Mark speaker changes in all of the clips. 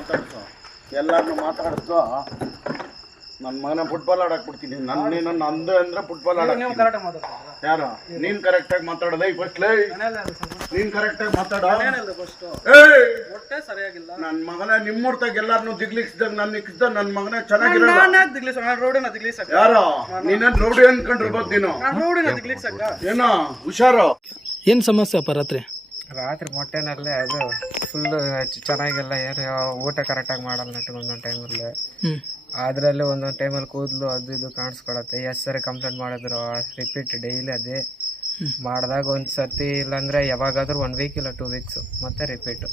Speaker 1: ಮಾತಾಡ್ಸೋ. ಎಲ್ಲರನ್ನು ಮಾತಾಡಿಸ್ಕೋ ನನ್ನ ಮಗನ ಫುಟ್ಬಾಲ್ ಆಡಕ್ ಬಿಡ್ತೀನಿ. ನನ್ನ ಅಂದು ಅಂದ್ರೆ ಫುಟ್ಬಾಲ್ ಆಡಕ್
Speaker 2: ಯಾರ ಕರೆಕ್ಟಾಗಿ ಮಾತಾಡ್ತೀರಾ
Speaker 1: ಯಾರು? ನೀನ್ ಕರೆಕ್ಟಾಗಿ ಮಾತಾಡೋದೇ ಫಸ್ಟ್ ಲೈ.
Speaker 2: ಮನೇಲಿ ಸರ್.
Speaker 1: ನೀನ್ ಕರೆಕ್ಟಾಗಿ ಮಾತಾಡ.
Speaker 2: ಮನೇಲಿ ಫಸ್ಟ್
Speaker 1: ಏಯ್!
Speaker 2: ಹೊಟ್ಟೆ ಸರಿಯಾಗಿಲ್ಲ.
Speaker 1: ನನ್ನ ಮಗನ ನಿಮ್ಮೂರ್ತಾಗ ಎಲ್ಲಾರನ್ನು ದಿಗ್ಲಿಕ್ಸ್ದಾಗ ನನ್ನ ಇಕ್ಸ್ದ ನನ್ನ ಮಗನ ಚೆನ್ನಾಗಿರಲ್ಲ.
Speaker 2: ನಾನೇ ದಿಗ್ಲಿಸ್ ನಾನು ರೋಡಿನ ದಿಗ್ಲಿಸಕ್ಕ.
Speaker 1: ಯಾರೋ? ನೀನ ರೌಡಿ ಅನ್ಕೊಂಡಿರ್ಬೋದು ನೀನು.
Speaker 2: ನಾನು ರೋಡಿನ ದಿಗ್ಲಿಸಕ್ಕ.
Speaker 1: ಏನೋ? ಹುಷಾರು.
Speaker 3: ಏನು ಸಮಸ್ಯೆ ಅಪ್ಪ ರಾತ್ರಿ
Speaker 4: ರಾತ್ರಿ ಮೊಟ್ಟೆನಲ್ಲೇ ಅದು ಫುಲ್ಲು ಚೆನ್ನಾಗಿಲ್ಲ ಏನು ಊಟ ಕರೆಕ್ಟಾಗಿ ಮಾಡಲ್ಲ ನಟ್ಟು ಒಂದೊಂದು ಟೈಮಲ್ಲಿ ಅದರಲ್ಲಿ ಒಂದೊಂದು ಟೈಮಲ್ಲಿ ಕೂದಲು ಅದು ಇದು ಕಾಣಿಸ್ಕೊಳತ್ತೆ. ಎಷ್ಟು ಸರಿ ಕಂಪ್ಲೇಂಟ್ ಮಾಡಿದ್ರು ರಿಪೀಟ್ ಡೈಲಿ ಅದೇ. ಮಾಡಿದಾಗ ಒಂದು ಸರ್ತಿ ಇಲ್ಲಾಂದರೆ ಯಾವಾಗಾದರೂ ಒನ್ ವೀಕ್ ಇಲ್ಲ ಟೂ ವೀಕ್ಸು ಮತ್ತೆ ರಿಪೀಟು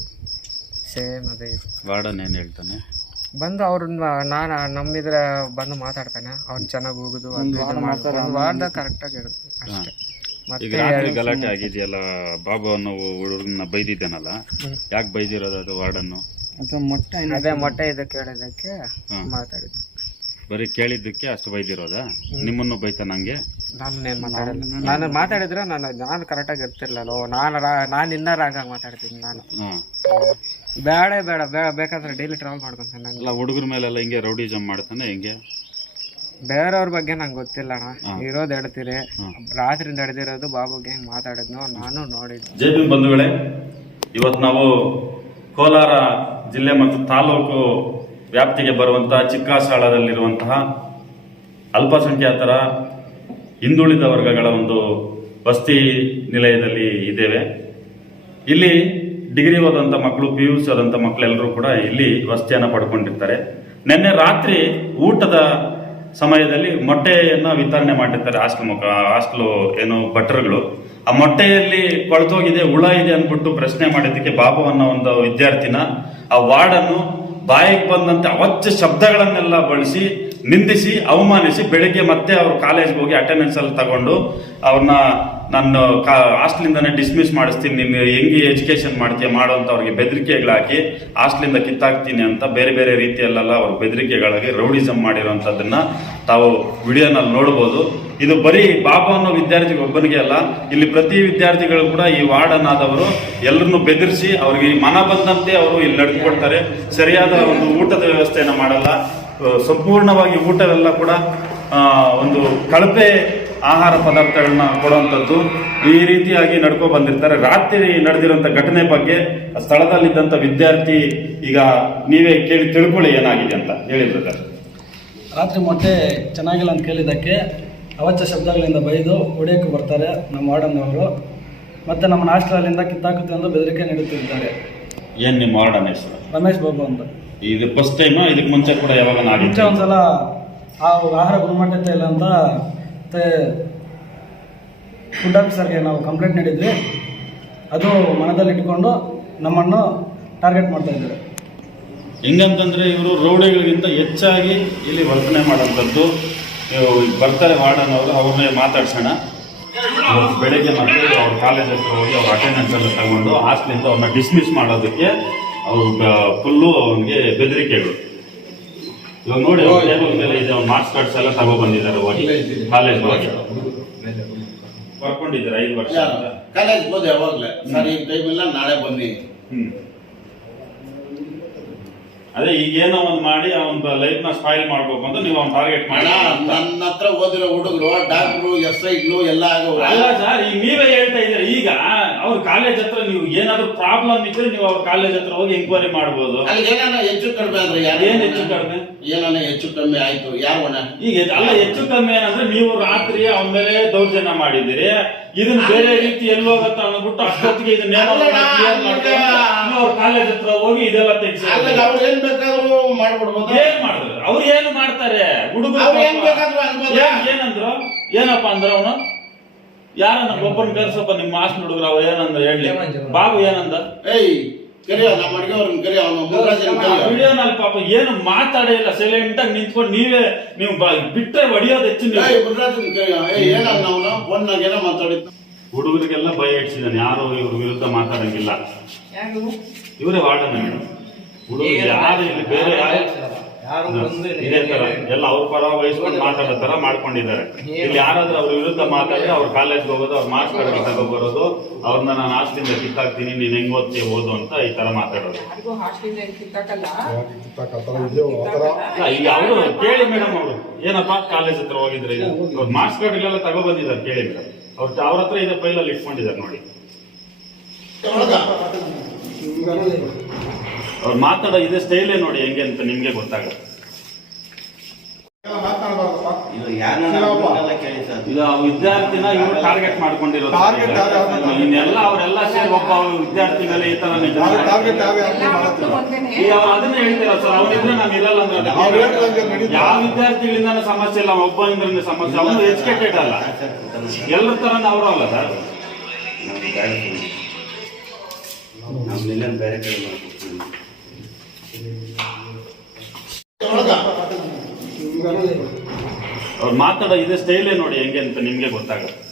Speaker 4: ಸೇಮ್ ಅದೇ ಇದು.
Speaker 5: ವಾರ್ಡನ್ ಏನು ಹೇಳ್ತಾನೆ?
Speaker 4: ಬಂದು ಅವ್ರನ್ನ ನಾನು ನಮ್ಮಿದ್ರೆ ಬಂದು ಮಾತಾಡ್ತಾನೆ. ಅವ್ನು ಚೆನ್ನಾಗಿ ಹೋಗುದು ಅದು ಇದು ಮಾಡ್ತಾರೆ ಒಂದು ವಾರದಾಗ ಕರೆಕ್ಟಾಗಿ ಇರುತ್ತೆ ಅಷ್ಟೇ.
Speaker 5: ಈಗ ರಾತ್ರಿ ಗಲಾಟೆ ಆಗಿದೆಯಲ್ಲ ಬಾಬು ಅನ್ನೋ ಹುಡುಗನ ಬೈದಿದ್ದೇನಲ್ಲ? ಯಾಕೆ ಬೈದಿರೋದು ಅದು ವಾರ್ಡನ್ನು?
Speaker 4: ಅದೇ ಮೊಟ್ಟೆ ಇದು ಕೇಳಿದ್ದಕ್ಕೆ. ಮಾತಾಡಿದ್ದು.
Speaker 5: ಬರೀ ಕೇಳಿದ್ದಕ್ಕೆ ಅಷ್ಟು ಬೈದಿರೋದ? ನಿಮ್ಮನ್ನು ಬೈತಾನ ಹಂಗೆ
Speaker 4: ನಾನು ಮಾತಾಡಿಲ್ಲ. ನಾನು ಮಾತಾಡಿದ್ರೆ ನಾನು ನಾನು ಕರೆಕ್ಟಾಗಿ ಇರ್ತಿರ್ಲಲ್ಲ ನಾನು ರಾ ನಾನು ಇನ್ನ ರಾಂಗಾಗಿ ಮಾತಾಡ್ತೀನಿ ನಾನು. ಬೇಡ ಬೇಡ ಬೇಡ ಬೇಕಾದ್ರೆ ಡೈಲಿ ಟ್ರಾವೆಲ್ ಮಾಡ್ಕೊಂತ ನಂಗೆ
Speaker 5: ಎಲ್ಲ ಹುಡುಗರ ಮೇಲೆಲ್ಲ ಹಿಂಗೆ ರೌಡಿಸಮ್ ಮಾಡ್ತಾನೆ ಹಿಂಗೆ?
Speaker 4: ಬೇರೆಯವ್ರ ಬಗ್ಗೆ ನಂಗೆ ಗೊತ್ತಿಲ್ಲ ಅಣ್ಣ. ಇರೋದು ಹೇಳ್ತೀರಿ.
Speaker 5: ರಾತ್ರಿ
Speaker 4: ರಾತ್ರಿಯಿಂದ ಹಿಡ್ದಿರೋದು ಬಾಬುಗೆ ಹೆಂಗೆ ಮಾತಾಡಿದ್ನೋ ನಾನು ನೋಡಿದ್ದೆ.
Speaker 5: ಜೈ ಭೀಮ್ ಬಂಧುಗಳೇ ಇವತ್ತು ನಾವು ಕೋಲಾರ ಜಿಲ್ಲೆ ಮತ್ತು ತಾಲೂಕು ವ್ಯಾಪ್ತಿಗೆ ಬರುವಂತಹ ಚಿಕ್ಕಾಸಾಳದಲ್ಲಿರುವಂತಹ ಅಲ್ಪಸಂಖ್ಯಾತರ ಹಿಂದುಳಿದ ವರ್ಗಗಳ ಒಂದು ವಸತಿ ನಿಲಯದಲ್ಲಿ ಇದ್ದೇವೆ. ಇಲ್ಲಿ ಡಿಗ್ರಿ ಓದಂಥ ಮಕ್ಕಳು ಪಿ ಯು ಸಿ ಓದಂಥ ಮಕ್ಕಳೆಲ್ಲರೂ ಕೂಡ ಇಲ್ಲಿ ವಸತಿಯನ್ನು ಪಡ್ಕೊಂಡಿರ್ತಾರೆ. ನಿನ್ನೆ ರಾತ್ರಿ ಊಟದ ಸಮಯದಲ್ಲಿ ಮೊಟ್ಟೆಯನ್ನು ವಿತರಣೆ ಮಾಡಿರ್ತಾರೆ ಹಾಸ್ಟೆಲ್ ಮುಖ, ಹಾಸ್ಟೆಲ್ ಏನು ಭಟ್ರುಗಳು. ಆ ಮೊಟ್ಟೆಯಲ್ಲಿ ಕೊಳತೋಗಿದೆ, ಹುಳ ಇದೆ ಅಂದ್ಬಿಟ್ಟು ಪ್ರಶ್ನೆ ಮಾಡಿದ್ದಕ್ಕೆ ಬಾಬು ಅನ್ನೋ ಒಂದು ವಿದ್ಯಾರ್ಥಿನ ಆ ವಾರ್ಡನ್ನು ಬಾಯಿಗೆ ಬಂದಂತೆ ಅವಚ್ಚ ಶಬ್ದಗಳನ್ನೆಲ್ಲ ಬಳಸಿ, ನಿಂದಿಸಿ, ಅವಮಾನಿಸಿ ಬೆಳಿಗ್ಗೆ ಮತ್ತೆ ಅವರು ಕಾಲೇಜ್ಗೆ ಹೋಗಿ ಅಟೆಂಡೆನ್ಸ್ ಅಲ್ಲಿ ತಗೊಂಡು ಅವ್ರನ್ನ ನಾನು ಕಾ ಹಾಸ್ಟ್ಲಿಂದನೇ ಡಿಸ್ಮಿಸ್ ಮಾಡಿಸ್ತೀನಿ. ನೀನು ಹೆಂಗೆ ಎಜುಕೇಶನ್ ಮಾಡ್ತೀಯ? ಮಾಡು ಅಂತ ಅವ್ರಿಗೆ ಬೆದರಿಕೆಗಳು ಹಾಕಿ ಹಾಸ್ಟ್ಲಿಂದ ಕಿತ್ತಾಕ್ತೀನಿ ಅಂತ ಬೇರೆ ಬೇರೆ ರೀತಿಯಲ್ಲೆಲ್ಲ ಅವ್ರ ಬೆದರಿಕೆಗಳಾಗಿ ರೌಡಿಸಮ್ ಮಾಡಿರೋಂಥದ್ದನ್ನು ತಾವು ವಿಡಿಯೋನಲ್ಲಿ ನೋಡ್ಬೋದು. ಇದು ಬರೀ ಬಾಬಾ ಅನ್ನೋ ವಿದ್ಯಾರ್ಥಿಗೆ ಒಬ್ಬನಿಗೆ ಅಲ್ಲ, ಇಲ್ಲಿ ಪ್ರತಿ ವಿದ್ಯಾರ್ಥಿಗಳು ಕೂಡ ಈ ವಾರ್ಡನ್ ಆದವರು ಎಲ್ಲರನ್ನು ಬೆದರಿಸಿ ಅವ್ರಿಗೆ ಮನ ಬಂದಂತೆ ಅವರು ಇಲ್ಲಿ ನಡೆದುಕೊಡ್ತಾರೆ. ಸರಿಯಾದ ಒಂದು ಊಟದ ವ್ಯವಸ್ಥೆಯನ್ನು ಮಾಡಲ್ಲ. ಸಂಪೂರ್ಣವಾಗಿ ಊಟವೆಲ್ಲ ಕೂಡ ಒಂದು ಕಳಪೆ ಆಹಾರ ಪದಾರ್ಥಗಳನ್ನ ಕೊಡುವಂಥದ್ದು ಈ ರೀತಿಯಾಗಿ ನಡ್ಕೊ ಬಂದಿರ್ತಾರೆ. ರಾತ್ರಿ ನಡೆದಿರುವಂಥ ಘಟನೆ ಬಗ್ಗೆ ಸ್ಥಳದಲ್ಲಿದ್ದಂಥ ವಿದ್ಯಾರ್ಥಿ ಈಗ ನೀವೇ ಕೇಳಿ ತಿಳ್ಕೊಳ್ಳಿ ಏನಾಗಿದೆ ಅಂತ ಹೇಳಿ ಬ್ರದರ್.
Speaker 2: ರಾತ್ರಿ ಮೊಟ್ಟೆ ಚೆನ್ನಾಗಿಲ್ಲ ಅಂತ ಕೇಳಿದ್ದಕ್ಕೆ ಅವಚ್ಚ ಶಬ್ದಗಳಿಂದ ಬೈದು ಹೊಡೆಯಕ್ಕೆ ಬರ್ತಾರೆ ನಮ್ಮ ವಾರ್ಡನ್ನವರು ಮತ್ತು ನಮ್ಮ ಹಾಸ್ಟೆಲಲ್ಲಿಂದ ಕಿತ್ತಾಕುತ್ತೆ ಎಂದು ಬೆದರಿಕೆ ನೀಡುತ್ತಿದ್ದಾರೆ.
Speaker 5: ಏನು ನಿಮ್ಮ ವಾರ್ಡನ್ ಹೆಸರು?
Speaker 2: ರಮೇಶ್ ಬಾಬು ಅಂತ.
Speaker 5: ಇದು ಫಸ್ಟ್ ಟೈಮ್ ಇದಕ್ಕೆ ಮುಂಚೆ ಕೂಡ ಯಾವಾಗ
Speaker 2: ಮುಂಚೆ ಒಂದ್ಸಲ ಆ ಆಹಾರ ಗುಣಮಟ್ಟತೆ ಇಲ್ಲ ಅಂತ ಮತ್ತೆ ಫುಡ್ ಆಫೀಸರ್ಗೆ ನಾವು ಕಂಪ್ಲೇಂಟ್ ನೀಡಿದ್ವಿ. ಅದು ಮನದಲ್ಲಿ ಇಟ್ಕೊಂಡು ನಮ್ಮನ್ನು ಟಾರ್ಗೆಟ್ ಮಾಡ್ತಾ ಇದ್ದಾರೆ.
Speaker 5: ಹೆಂಗಂತಂದ್ರೆ ಇವರು ರೌಡಿಗಳಿಗಿಂತ ಹೆಚ್ಚಾಗಿ ಇಲ್ಲಿ ವರ್ತನೆ ಮಾಡೋಂಥದ್ದು ಬರ್ತಾರೆ ವಾರ್ಡನ್ ಅವರು, ಅವ್ರನ್ನೇ ಮಾತಾಡ್ಸೋಣ. ಅವ್ರು ಬೆಳಗ್ಗೆ ಮತ್ತೆ ಅವ್ರ ಕಾಲೇಜ್ ಹತ್ರ ಹೋಗಿ ಅವ್ರ ಅಟೆಂಡೆನ್ಸ್ ಎಲ್ಲ ತಗೊಂಡು ಹಾಸ್ಟ್ಲಿಂದ ಅವ್ರನ್ನ ಡಿಸ್ಮಿಸ್ ಮಾಡೋದಕ್ಕೆ ಅವ್ರು ಫುಲ್ಲು ಅವನಿಗೆ ಬೆದರಿಕೆಗಳು. ಇವಾಗ ನೋಡಿ ಟೇಬಲ್ ಮೇಲೆ ಇದೆ ಅವ್ನ ಮಾರ್ಕ್ಸ್ ಕಾರ್ಡ್ಸ್ ಎಲ್ಲ ತಗೋ ಬಂದಿದ್ದಾರೆ ಹೋಗಿ ಕಾಲೇಜ್ ಹೋಗಿ ಬರ್ಕೊಂಡಿದ್ದಾರೆ ಐದು ವರ್ಷ.
Speaker 1: ಕಾಲೇಜ್ ಬೋದು ಯಾವಾಗಲೇ. ಸರ್ ಟೈಮ್ ಇಲ್ಲ ನಾಳೆ ಬನ್ನಿ.
Speaker 5: ಅದೇ ಈಗ ಏನೋ ಒಂದು ಮಾಡಿ ಅವನ ಲೈಫ್ನ ಸ್ಪಾಯಿಲ್ ಮಾಡ್ಬೇಕು ಅಂತ ನೀವು ಅವ್ನ ಟಾರ್ಗೆಟ್ ಮಾಡಿ
Speaker 1: ನನ್ನ ಹತ್ರ ಓದಿರೋ ಹುಡುಗರು ಡಾಕ್ಟ್ರು ಎಸ್ ಐಗಳು ಎಲ್ಲ ಆಗೋ
Speaker 5: ಅಲ್ಲ ಸರ್ ಈಗ ನೀವೇ ಹೇಳ್ತಾ ಇದ್ದೀರಾ ಈಗ ಅವ್ರ ಕಾಲೇಜ್ ಹತ್ರ ನೀವು ಏನಾದ್ರು ಪ್ರಾಬ್ಲಮ್ ಇದ್ರೆ ನೀವು ಅವ್ರ ಕಾಲೇಜ್ ಹತ್ರ ಹೋಗಿ ಎಂಕ್ವೈರಿ ಮಾಡ್ಬೋದು.
Speaker 1: ಅಲ್ಲಿ ಏನಾನ ಹೆಚ್ಚು ಕಡಿಮೆ ಅಂದ್ರೆ ಯಾರು?
Speaker 5: ಏನ್ ಹೆಚ್ಚು ಕಡಿಮೆ?
Speaker 1: ಏನಾನ ಹೆಚ್ಚು ಕಡಿಮೆ ಆಯ್ತು? ಯಾವ
Speaker 5: ಈಗ ಅಲ್ಲ ಹೆಚ್ಚು ಕಮ್ಮಿ ಏನಂದ್ರೆ ನೀವು ರಾತ್ರಿ ಅವನ ಮೇಲೆ ದೌರ್ಜನ್ಯ ಮಾಡಿದಿರಿ ಇದನ್ನ ಬೇರೆ ರೀತಿ ಎಲ್ಲಿ ಹೋಗತ್ತ ಅಂದ್ಬಿಟ್ಟು ಅಷ್ಟೊತ್ತಿಗೆ ಅವ್ರ ಕಾಲೇಜ್ ಹತ್ರ ಹೋಗಿ ಇದೆಲ್ಲ ತೆಗ್ಸಿ.
Speaker 1: ಅವ್ರು ಏನ್ ಬೇಕಾದ್ರೂ ಮಾಡ್ಬಿಡ್ಬೋದು.
Speaker 5: ಏನ್ ಮಾಡಿದ್ರು ಅವ್ರು ಏನು ಮಾಡ್ತಾರೆ? ಹುಡುಗರು ಏನಂದ್ರು? ಏನಪ್ಪಾ ಅಂದ್ರ ಅವನು ಯಾರನ್ನ ಒಬ್ಬನ್ ಕರೆಸಪ್ಪ ನಿಮ್ಮ ಮಾಸ್ ಹುಡುಗರು ಅವ ಏನಂದ ಹೇಳಿ. ಬಾಬು ಏನಂದ?
Speaker 1: ಏಯ್ ಕರಿಯೋ ನಮ್ಮ ಅಡಿಗೆ ಅವ್ರನ್ನ ಕರಿಯೋ ಅವನು ಮುನ್ರಾಜನ್
Speaker 5: ವಿಡಿಯೋನಲ್ಲಿ ಪಾಪ ಏನು ಮಾತಾಡೇ ಇಲ್ಲ ಸೈಲೆಂಟ್ ಆಗಿ ನಿಂತ್ಕೊಂಡು ನೀವೇ ನೀವು ಬಿಟ್ಟರೆ ಬಿಟ್ರೆ ಹೊಡಿಯೋದು ಹೆಚ್ಚು ನೀವು.
Speaker 1: ಏಯ್ ಮುನ್ರಾಜನ್ ಕರಿಯೋ ಏಯ್ ಏನನ್ನ ಅವನು ಫೋನ್ನಾಗ ಏನೋ ಮಾತಾಡಿದ್ದು
Speaker 5: ಹುಡುಗರಿಗೆಲ್ಲ ಭಯ ಇಡ್ಸಿದಾನೆ ಯಾರು ಇವ್ರ ವಿರುದ್ಧ ಮಾತಾಡಂಗಿಲ್ಲ. ಇವರೇ ವಾರ್ಡನ್ ಹುಡುಗರು ಯಾರು ಇಲ್ಲಿ ಬೇರೆ ಯಾರು ಇದೇ ತರ ಎಲ್ಲ ಅವ್ರ ಪರ ವಹಿಸ್ಕೊಂಡು ಮಾತಾಡೋ ತರ ಮಾಡ್ಕೊಂಡಿದ್ದಾರೆ. ಇಲ್ಲಿ ಯಾರಾದ್ರೂ ಅವ್ರ ವಿರುದ್ಧ ಮಾತಾಡಿದ್ರೆ ಅವ್ರ ಕಾಲೇಜ್ಗೆ ಹೋಗೋದು ಅವ್ರ ಮಾರ್ಕ್ಸ್ ಕಾರ್ಡ್ ತಗೊಬರೋದು ಅವ್ರನ್ನ ನಾನು ಆಸ್ತಿಯಿಂದ ಕಿತ್ತಾಕ್ತೀನಿ ನೀನ್ ಹೆಂಗ್ ಓದ್ತೀಯ ಓದು ಅಂತ ಈ ತರ ಮಾತಾಡೋದು. ಈಗ ಅವರು ಕೇಳಿ ಮೇಡಮ್ ಅವರು ಏನಪ್ಪ ಕಾಲೇಜ್ ಹತ್ರ ಹೋಗಿದ್ರೆ? ಅವ್ರ ಮಾರ್ಕ್ಸ್ ಕಾರ್ಡ್ ಇಲ್ಲೆಲ್ಲ ತಗೊಬಂದಿದ್ದಾರೆ ಕೇಳಿ ಮೇಡಮ್. ಅವ್ರ ಅವ್ರ ಹತ್ರ ಇದೆ ಫೈಲಲ್ಲಿ ಇಟ್ಕೊಂಡಿದ್ದಾರೆ ನೋಡಿ. ಅವ್ರು ಮಾತಾಡೋ ಇದೇ ಸ್ಟೈಲೇ ನೋಡಿ ಹೆಂಗೆ ಅಂತ ನಿಮ್ಗೆ ಗೊತ್ತಾಗುತ್ತೆ.
Speaker 1: ಇದು ಯಾರನ್ನ ಕೇಳಿ ಸರ್.
Speaker 5: ಇದು ಆ ವಿದ್ಯಾರ್ಥಿನ ಇವ್ರು ಟಾರ್ಗೆಟ್ ಮಾಡ್ಕೊಂಡಿರೋದು ಇನ್ನೆಲ್ಲ ಅವರೆಲ್ಲ ಸೇರಿ ಒಬ್ಬ ವಿದ್ಯಾರ್ಥಿ ಮೇಲೆ ಈ ತರ ಅದನ್ನ ಹೇಳ್ತೀರ ಸರ್ ಅವನಿದ್ರೆ ನಾನು ಇರಲ್ಲ ಅಂದ್ರೆ ಯಾವ ವಿದ್ಯಾರ್ಥಿಗಳಿಂದ ಸಮಸ್ಯೆ ಇಲ್ಲ ಒಬ್ಬನಿಂದ ಸಮಸ್ಯೆ ಅವನು ಎಜುಕೇಟೆಡ್ ಅಲ್ಲ. ಎಲ್ಲರ ತರ ಅವರು ಅಲ್ಲ ಸರ್.
Speaker 1: ಬೇರೆ ಕಡೆ ಮಾಡ್ಕೊಡ್ತೀವಿ
Speaker 5: ಅವ್ರು ಮಾತಾಡೋ ಇದೇ ಸ್ಟೈಲೇ ನೋಡಿ ಹೆಂಗೆ ಅಂತ ನಿಮಗೆ ಗೊತ್ತಾಗುತ್ತೆ.